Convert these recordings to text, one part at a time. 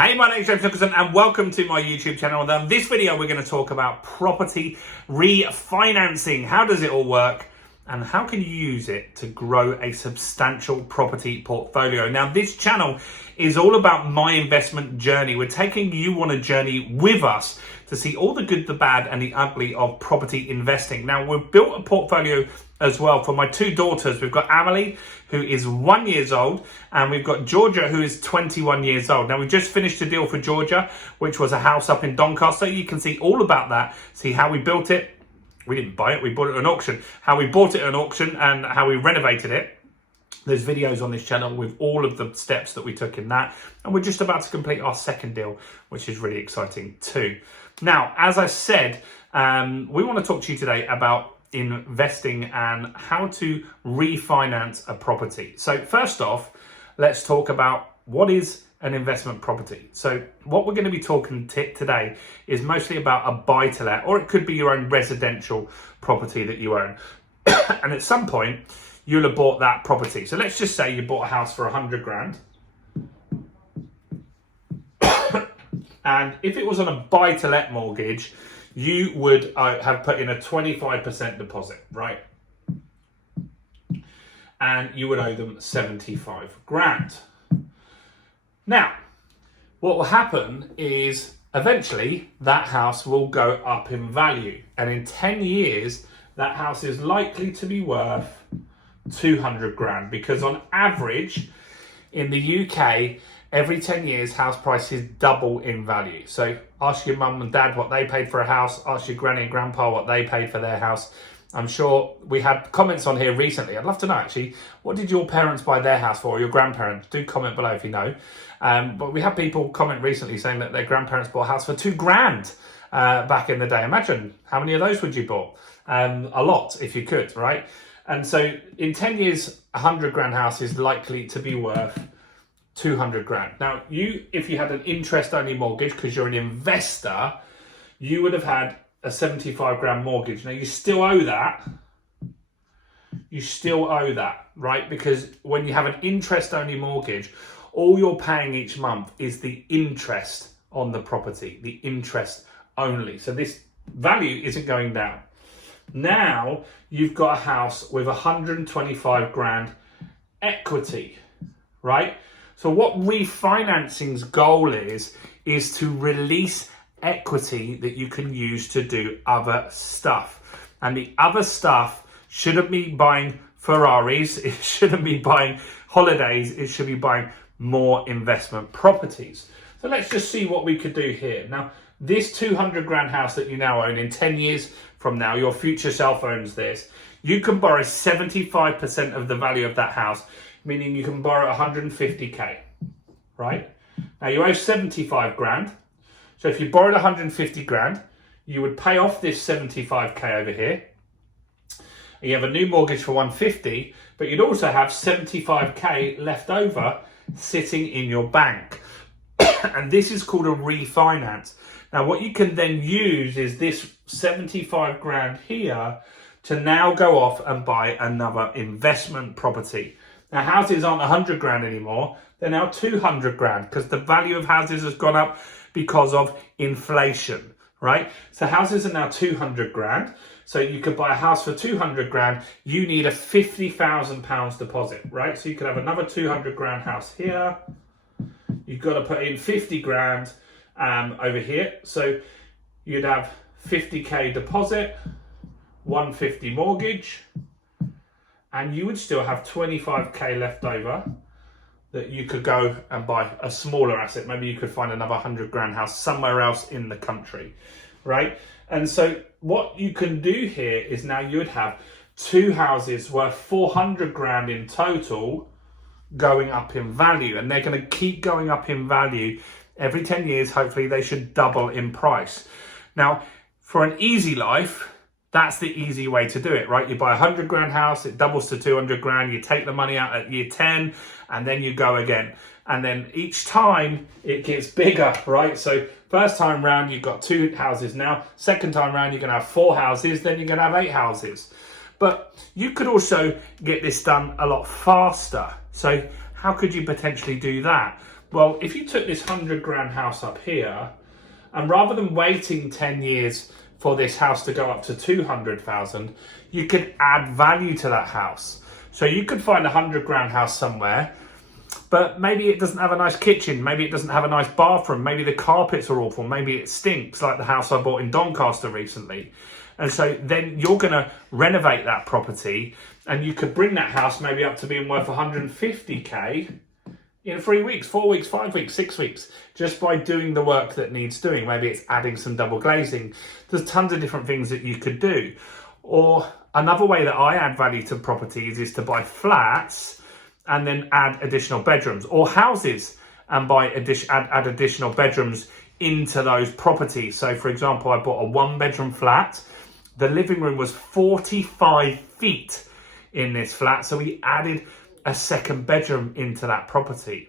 Hey, my name's James Nicholson and welcome to my YouTube channel. In this video, we're going to talk about property refinancing. How does it all work and how can you use it to grow a substantial property portfolio? Now, this channel is all about my investment journey. We're taking you on a journey with us to see all the good, the bad and the ugly of property investing. Now, we've built a portfolio as well for my two daughters. We've got Emily, who is 1 year old, and we've got Georgia, who is 21 years old. Now, we just finished a deal for Georgia, which was a house up in Doncaster. You can see all about that, see how we built it. We didn't buy it, we bought it at an auction. How we bought it at an auction and how we renovated it. There's videos on this channel with all of the steps that we took in that. And we're just about to complete our second deal, which is really exciting too. Now, as I said, we want to talk to you today about investing and how to refinance a property. So first off, let's talk about what is an investment property. So what we're going to be talking today is mostly about a buy-to-let, or it could be your own residential property that you own. And at some point, you'll have bought that property. So let's just say you bought a house for 100 grand. And if it was on a buy-to-let mortgage, you would have put in a 25% deposit, right? And you would owe them 75 grand. Now, what will happen is eventually that house will go up in value. And in 10 years, that house is likely to be worth 200 grand, because on average in the UK, every 10 years, house prices double in value. So ask your mum and dad what they paid for a house. Ask your granny and grandpa what they paid for their house. I'm sure we had comments on here recently. I'd love to know, actually, what did your parents buy their house for, or your grandparents? Do comment below if you know. But we had people comment recently saying that their grandparents bought a house for 2 grand back in the day. Imagine how many of those would you bought? A lot, if you could, right? And so in 10 years, a 100 grand house is likely to be worth 200 grand. Now, if you had an interest-only mortgage, because you're an investor, you would have had a 75 grand mortgage. Now, you still owe that. You still owe that, right? Because when you have an interest-only mortgage, all you're paying each month is the interest on the property, the interest only. So this value isn't going down. Now, you've got a house with 125 grand equity, right? So what refinancing's goal is to release equity that you can use to do other stuff. And the other stuff shouldn't be buying Ferraris, it shouldn't be buying holidays, it should be buying more investment properties. So let's just see what we could do here. Now, this 200 grand house that you now own, in 10 years from now, your future self owns this. You can borrow 75% of the value of that house, meaning you can borrow 150k, right? Now you owe 75 grand. So if you borrowed 150 grand, you would pay off this 75k over here. You have a new mortgage for 150, but you'd also have 75k left over sitting in your bank. And this is called a refinance. Now what you can then use is this 75 grand here to now go off and buy another investment property. Now, houses aren't 100 grand anymore. They're now 200 grand because the value of houses has gone up because of inflation, right? So houses are now 200 grand. So you could buy a house for 200 grand. You need a £50,000 deposit, right? So you could have another 200 grand house here. You've got to put in 50 grand over here. So you'd have 50k deposit, 150 mortgage, and you would still have 25k left over that you could go and buy a smaller asset. Maybe you could find another 100 grand house somewhere else in the country, right? And so what you can do here is now you would have 2 houses worth 400 grand in total going up in value, and they're going to keep going up in value every 10 years. Hopefully they should double in price. Now, for an easy life, that's the easy way to do it, right? You buy a 100 grand house, it doubles to 200 grand, you take the money out at year 10, and then you go again. And then each time it gets bigger, right? So first time round, you've got 2 houses now. Second time round, you're gonna have 4 houses, then you're gonna have 8 houses. But you could also get this done a lot faster. So how could you potentially do that? Well, if you took this 100 grand house up here, and rather than waiting 10 years for this house to go up to 200,000, you could add value to that house. So you could find a 100 grand house somewhere, but maybe it doesn't have a nice kitchen, maybe it doesn't have a nice bathroom, maybe the carpets are awful, maybe it stinks, like the house I bought in Doncaster recently. And so then you're going to renovate that property, and you could bring that house maybe up to being worth 150k in 3 weeks, 4 weeks, 5 weeks, 6 weeks, just by doing the work that needs doing. Maybe it's adding some double glazing. There's tons of different things that you could do. Or another way that I add value to properties is to buy flats and then add additional bedrooms, or houses and add additional bedrooms into those properties. So for example, I bought a 1-bedroom flat. The living room was 45 feet in this flat, so we added a 2nd bedroom into that property.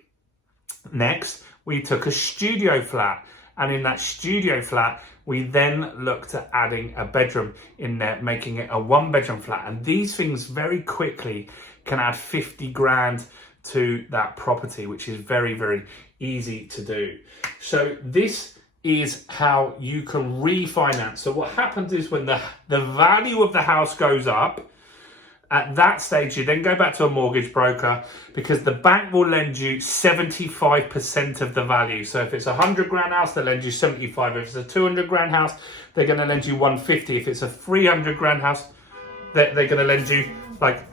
Next, we took a studio flat, and in that studio flat, we then looked at adding a bedroom in there, making it a 1-bedroom flat. And these things very quickly can add 50 grand to that property, which is very, very easy to do. So this is how you can refinance. So what happens is when the value of the house goes up, at that stage, you then go back to a mortgage broker, because the bank will lend you 75% of the value. So if it's a 100 grand house, they'll lend you 75. If it's a 200 grand house, they're going to lend you 150. If it's a 300 grand house, they're going to lend you like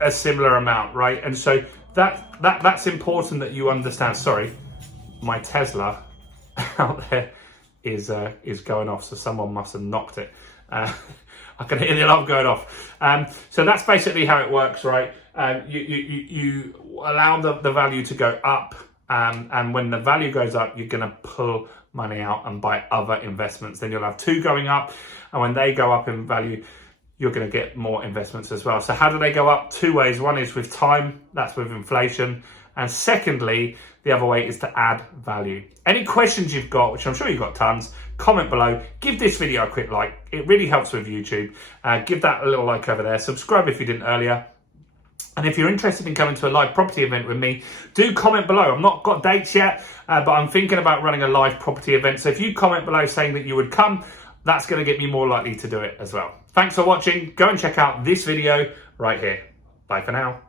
a similar amount, right? And so that's important that you understand. Sorry, my Tesla out there is going off, so someone must have knocked it. I can hear the alarm going off. So that's basically how it works, right? You allow the value to go up, and when the value goes up, you're going to pull money out and buy other investments. Then you'll have 2 going up, and when they go up in value, you're going to get more investments as well. So how do they go up? 2 ways. One is with time, that's with inflation. And secondly, the other way is to add value. Any questions you've got, which I'm sure you've got tons, comment below. Give this video a quick like. It really helps with YouTube. Give that a little like over there. Subscribe if you didn't earlier. And if you're interested in coming to a live property event with me, do comment below. I've not got dates yet, but I'm thinking about running a live property event. So if you comment below saying that you would come, that's going to get me more likely to do it as well. Thanks for watching. Go and check out this video right here. Bye for now.